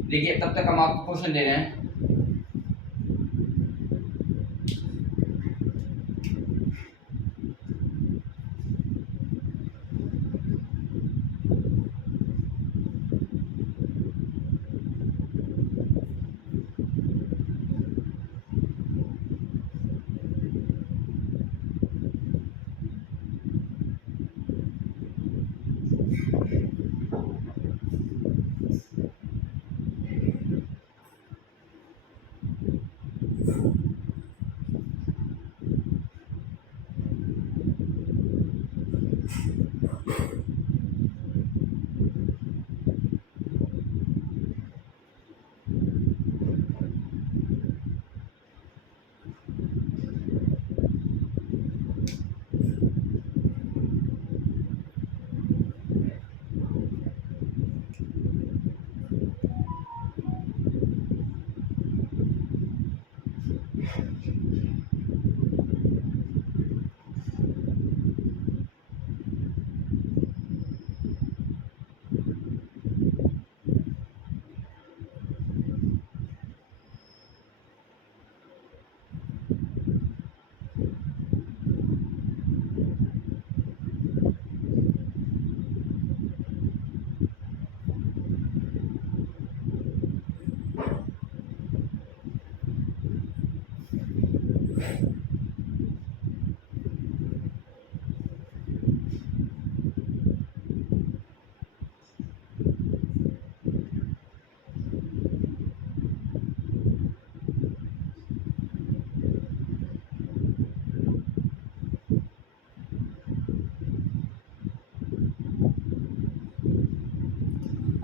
देखिए तब तक हम आपको क्वेश्चन दे रहे हैं।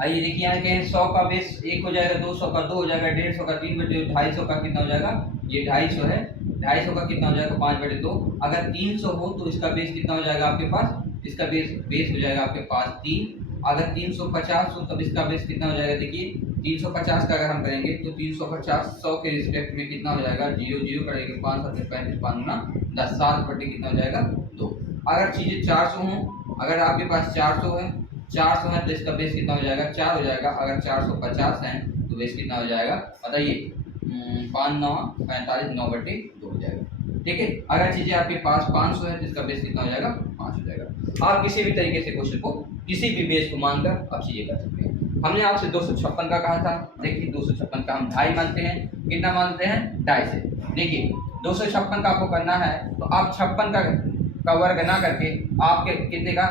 आइए देखिए यहाँ कहें 100 का बेस 1 हो जाएगा, 200 का 2 हो जाएगा, 150 का 3 बटे 250 का कितना हो जाएगा, ये 250 है, 250 का कितना हो जाएगा 5 बटे 2। अगर 300 हो तो इसका बेस कितना हो जाएगा आपके पास, इसका बेस बेस हो जाएगा आपके पास 3। अगर 350 हो तब इसका बेस कितना हो जाएगा, देखिए 350 का अगर हम करेंगे तो 350 100 के रिस्पेक्ट में कितना हो जाएगा, 0 0 करेंगे, 5 7 35 5 गुना 10 7 बटे कितना हो जाएगा 2। अगर चीज़ें 400 हो, अगर आपके पास 400 है, 400 है तो इसका बेस कितना हो जाएगा 4 हो जाएगा। अगर 450 है तो बेस कितना हो जाएगा बताइए, 5 9 45 9 बटे 2 हो जाएगा। ठीक है, अगर चीजें आपके पास 500 है तो इसका बेस कितना हो जाएगा 5 हो जाएगा। आप किसी भी तरीके से क्वेश्चन को किसी भी बेस को मानकर आप चीजें कर सकते हैं। हमने आपसे 256 का कहा था, देखिए 256 का हम ढाई मानते हैं, कितना मानते हैं ढाई से। देखिए 256 का आपको करना है तो आप 56 का वर्ग ना करके आपके कितने का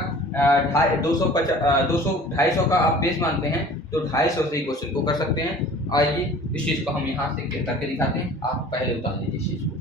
250 का आप बेस मानते हैं तो 250 से ही क्वेश्चन को कर सकते हैं। आइए इस चीज को हम यहाँ से करके दिखाते हैं, आप पहले उतार लीजिए इस चीज को।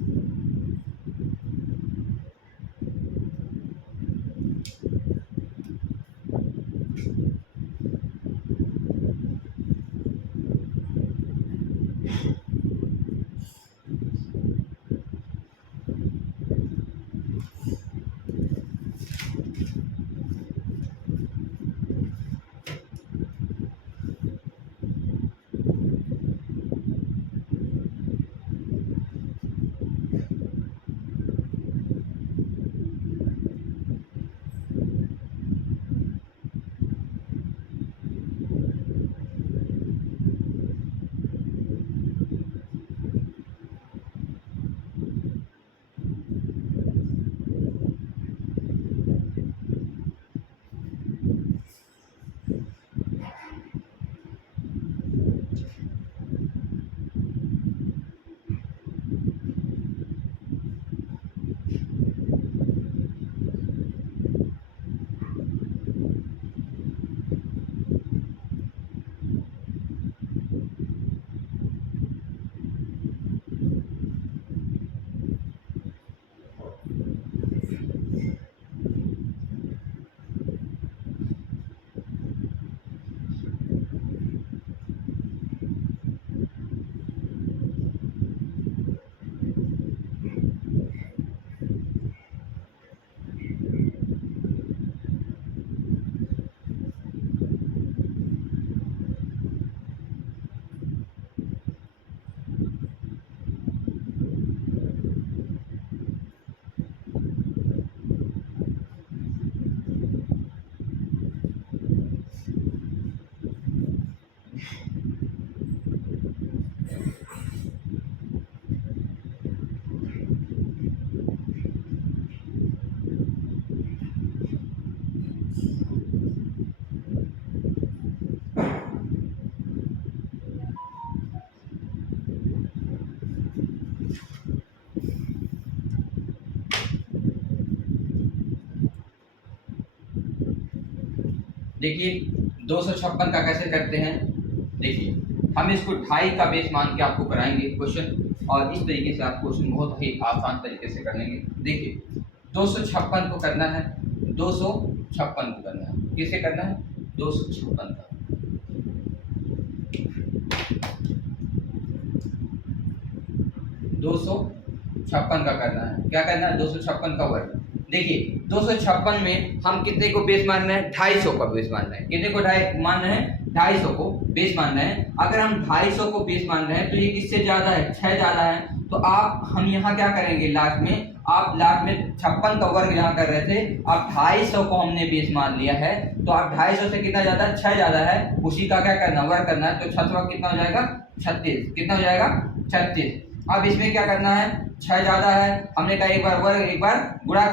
देखिए 256 का कैसे करते हैं, देखिए हम इसको 2.5 का बेस मान के आपको कराएंगे क्वेश्चन, और इस तरीके से आप क्वेश्चन बहुत ही आसान तरीके से कर लेंगे। देखिए 256 को करना है, 256 को करना है, किसे करना है, 256 का, 256 का करना है। क्या करना है, 256 का वर्ग। देखिए 256 में हम कितने को बेस मान रहे हैं, 250 का बेस मान रहे हैं। कितने को मान रहे हैं, 250 को बेस मान रहे हैं। अगर हम 250 को बेस मान रहे हैं तो ये किससे ज्यादा है, 6 ज्यादा है। तो हम यहाँ क्या करेंगे, लास्ट में आप लास्ट में 56 का वर्ग यहाँ कर रहे थे, आप 250 को हमने बेस मान लिया है, तो आप 250 से कितना ज्यादा, 6 ज्यादा है, उसी का क्या करना, वर्ग करना है। तो 6 कितना हो जाएगा, 36। कितना हो जाएगा, 36। अब इसमें क्या करना है, 6 ज्यादा है, हमने कहा एक बार वर्ग एक बार गुणा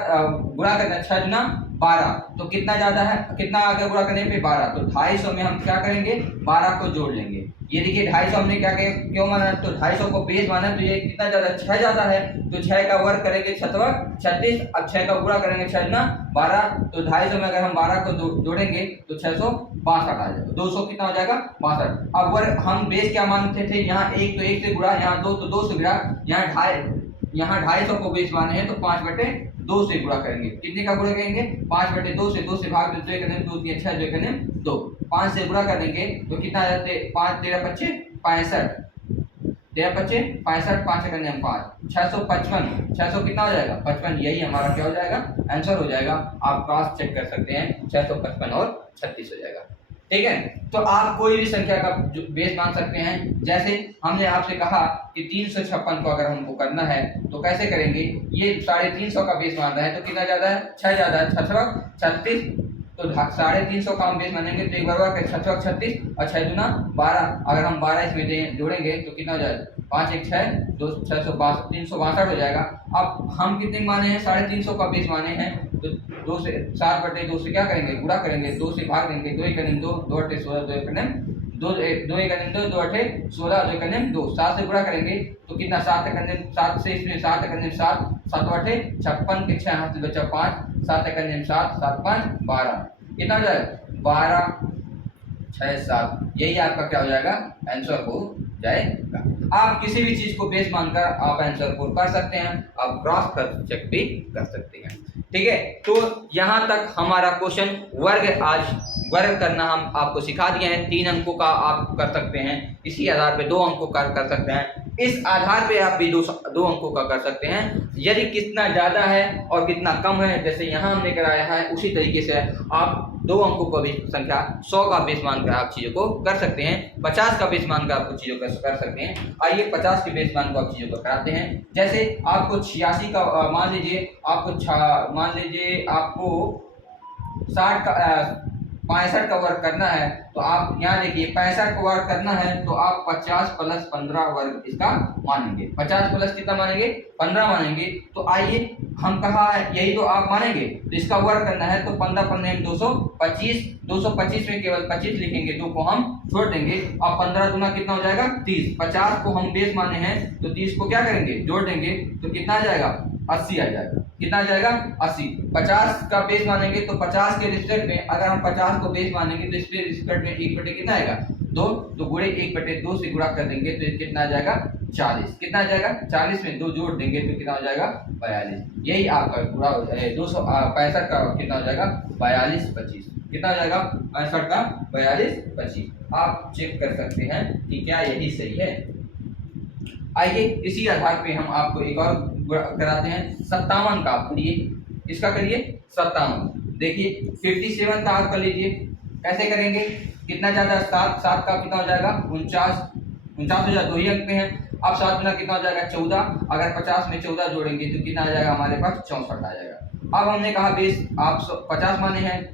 करना, 6 गुना 12, तो कितना ज्यादा है, कितना आ गया गुणा करने पे 12, तो 250 में हम क्या करेंगे, 12 को जोड़ लेंगे। ये देखिए 250 हमने क्या क्यों माना, तो 250 को बेस माना, तो ये कितना ज्यादा, 6 ज्यादा है, तो 6 का वर्ग करेंगे 36, अब 6 का गुणा करेंगे 6 गुना 12, तो 250 में अगर हम 12 को जोड़ेंगे तो 662 आ जाएगा, 200 कितना हो जाएगा, 62। अब वर्ग हम बेस क्या मानते थे, यहाँ 1 तो 1 से गुणा, यहाँ 2 तो 2 से गुणा, यहाँ 250 को बेस माने हैं तो 5/2 से गुणा करेंगे। कितने का गुणा करेंगे, 5/2 से, 2 से भाग दो, 2 करें 2 3 6, 2 करें 2, 5 से गुणा करेंगे तो कितना आ जाते, 5 13 25 65, 13 25 65, 5 करने हम 5, 655, 600 कितना हो जाएगा, 55। यही हमारा क्या हो जाएगा, आंसर हो जाएगा। आप क्रॉस चेक कर सकते हैं, 655 और 36 हो जाएगा। ठीक है, तो आप कोई भी संख्या का बेस मान सकते हैं। जैसे हमने आपसे कहा कि 356 को अगर हमको करना है तो कैसे करेंगे, ये 350 का बेस मान रहा है, तो कितना ज्यादा है, 6 ज्यादा है, 36, तो 350 का हम बेस मानेंगे तो एक बार 36 और 6 दूना 12, अगर हम 12 इसमें जोड़ेंगे तो कितना हो जाएगा, 5 1 6 2 662, 362 हो जाएगा। अब हम कितने माने हैं, 350 का बेस माने हैं, तो 2 से 7/2 से क्या करेंगे, गुणा करेंगे, 2 से भाग देंगे, 2 1 2 2 8 16, 2 1 2 2 1 2 2 8 16, 2 1 2, 7 से गुणा करेंगे तो कितना, 7 7 से इसमें 7 7 7 8 56 के 6 हाथ से बचा 5, 7 7 7 5 12, कितना हो जाएगा, 12 6 7। यही आपका क्या हो जाएगा, आंसर हो जाएगा। आप किसी भी चीज को बेस मानकर आप आंसर को कर सकते हैं, आप क्रॉस कर चेक भी कर सकते हैं। ठीक है, तो यहाँ तक हमारा क्वेश्चन वर्ग करना हम आपको सिखा दिए हैं। 3 अंकों का आप कर सकते हैं, इसी आधार पे 2 अंकों का कर सकते हैं, इस आधार पे आप भी 2 अंकों का कर सकते हैं। यदि कितना ज्यादा है और कितना कम है, जैसे यहाँ हमने कराया है, उसी तरीके से आप 2 अंकों को भी संख्या 100 का बेस मानकर आप चीजों को कर सकते हैं, 50 का बेस मानकर आप चीजों को कर सकते हैं। आइए 50 के बेस मान को आप चीजों को कराते हैं। जैसे आपको 86 का मान लीजिए, आपको 60 का 65 का वर्ग करना है, तो आप यहाँ देखिए 65 का वर्ग करना है तो आप 50 + 15 वर्ग इसका मानेंगे। 50 प्लस कितना मानेंगे, 15 मानेंगे। तो आइए हम कहा है यही तो आप मानेंगे, तो इसका वर्ग करना है तो 15 15 में 225, 225 में केवल 25 लिखेंगे, 2 को हम छोड़ देंगे। अब 15 दूना कितना हो जाएगा, 30। 50 को हम बेस माने हैं तो 30 को क्या करेंगे, जोड़ देंगे, तो कितना आ जाएगा, 80 आ जाएगा। कितना आ जाएगा, 80। 50 का बेस मानेंगे तो 50 के रिस्पेक्ट में, अगर हम 50 को बेस मानेंगे तो इसके रिस्पेक्ट में 1/, कितना आएगा, 2, तो गुणे 1/2 से गुणा कर देंगे तो कितना आ जाएगा, 40। कितना आ जाएगा, 40 में 2 जोड़ देंगे तो कितना हो जाएगा, 42। यही आपका पूरा 265 का कितना हो जाएगा, 42 25। कितना हो जाएगा, 65 का 42 25। आप चेक कर सकते हैं कि क्या यही सही है। आइए इसी आधार पे हम आपको एक और कराते हैं। 57 का आप करिए, इसका करिए 57। देखिए 57 का आप कर लीजिए, कैसे करेंगे, कितना ज्यादा, 7 का कितना हो जाएगा, 49 हो जाएगा, 2 ही अंक में है। अब 7 गुना कितना हो जाएगा, 14। अगर 50 में 14 जोड़ेंगे तो कितना आ जाएगा, हमारे पास 64 आ जाएगा। अब हमने कहा बेस आप 50 माने हैं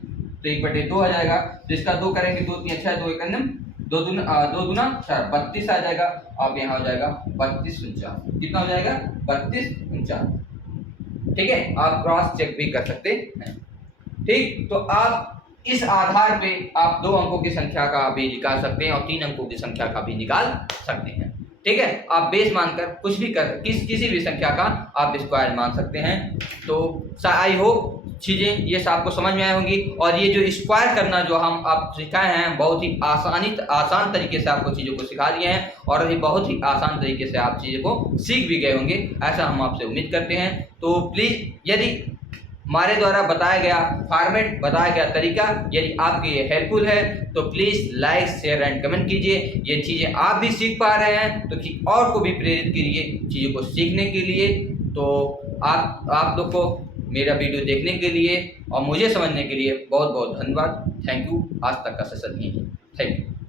तो 1/2 आ जाएगा, तो इसका 2 करेंगे, 2 3 6 2 1 2 दूना 4, 32 आ जाएगा। अब यहाँ हो जाएगा 32 49। कितना हो जाएगा, 32 49। ठीक है, आप क्रॉस चेक भी कर सकते हैं। ठीक, तो आप इस आधार पे आप 2 अंकों की संख्या का भी निकाल सकते हैं और 3 अंकों की संख्या का भी निकाल सकते हैं। ठीक है, आप बेस मानकर कुछ भी किसी भी संख्या का आप स्क्वायर मान सकते हैं। तो आई होप चीज़ें ये आपको समझ में आई होंगी। और ये जो स्क्वायर करना जो हम आप सिखाए हैं, बहुत ही आसान तरीके से आपको चीज़ों को सिखा दिए हैं और ये बहुत ही आसान तरीके से आप चीज़ों को सीख भी गए होंगे, ऐसा हम आपसे उम्मीद करते हैं। तो प्लीज़ यदि हमारे द्वारा बताया गया फॉर्मेट, बताया गया तरीका यदि आपके ये हेल्पफुल है तो please like, share and comment कीजिए। ये चीज़ें आप भी सीख पा रहे हैं तो कि और को भी प्रेरित कीजिए चीज़ों को सीखने के लिए। तो आप लोग को मेरा वीडियो देखने के लिए और मुझे समझने के लिए बहुत बहुत धन्यवाद। Thank you. आज तक का सेशन यही है। Thank you.